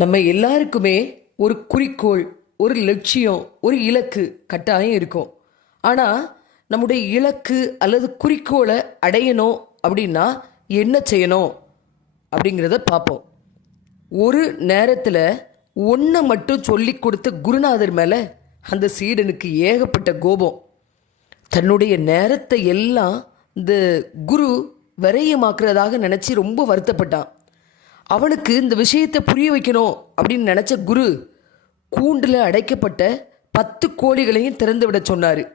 நம்ம எல்லாருக்குமே ஒரு குறிக்கோள் ஒரு லட்சியம் ஒரு இலக்கு கட்டாயம் இருக்கும். ஆனால் நம்முடைய இலக்கு அல்லது குறிக்கோளை அடையணும் அப்படின்னா என்ன செய்யணும் அப்படிங்கிறத பார்ப்போம். ஒரு நேரத்தில் ஒன்றை மட்டும் சொல்லி கொடுத்த குருநாதர் மேலே அந்த சீடனுக்கு ஏகப்பட்ட கோபம். தன்னுடைய நேரத்தை எல்லாம் இந்த குரு விரயமாக்குறதாக நினச்சி ரொம்ப வருத்தப்பட்டான். அவனுக்கு இந்த விஷயத்தை புரிய வைக்கணும் அப்படின்னு நினச்ச குரு கூண்டில் அடைக்கப்பட்ட பத்து கோழிகளையும் திறந்து விட சொன்னார்.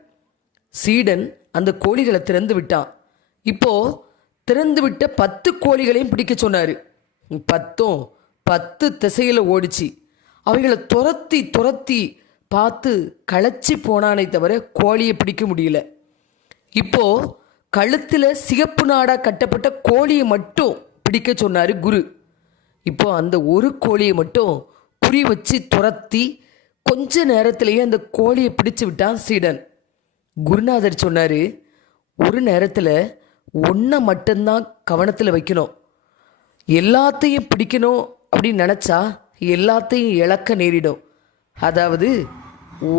சீடன் அந்த கோழிகளை திறந்து விட்டான். இப்போது திறந்து விட்ட பத்து கோழிகளையும் பிடிக்க சொன்னார். பத்தும் பத்து திசையில் ஓடிச்சு. அவைகளை துரத்தி துரத்தி பார்த்து களைச்சி போனானே தவிர கோழியை பிடிக்க முடியல. இப்போது கழுத்தில் சிகப்பு நாடாக கட்டப்பட்ட கோழியை மட்டும் பிடிக்க சொன்னார் குரு. இப்போ அந்த ஒரு கோழியை மட்டும் குறி வச்சு துரத்தி கொஞ்ச நேரத்திலேயே அந்த கோழியை பிடிச்சு விட்டான் சீடன். குருநாதர் சொன்னார் ஒரு நேரத்தில் ஒன்றை மட்டும்தான் கவனத்தில் வைக்கணும். எல்லாத்தையும் பிடிக்கணும் அப்படின்னு நினச்சா எல்லாத்தையும் இழக்க நேரிடும். அதாவது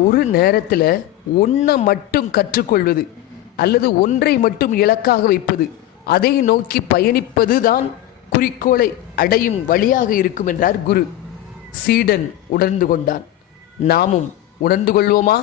ஒரு நேரத்தில் ஒன்றை மட்டும் கற்றுக்கொள்வது அல்லது ஒன்றை மட்டும் இலக்காக வைப்பது அதை நோக்கி பயணிப்பது தான் குறிக்கோளை அடையும் வழியாக இருக்கும் என்றார் குரு. சீடன் உணர்ந்து கொண்டான். நாமும் உணர்ந்து கொள்வோமா?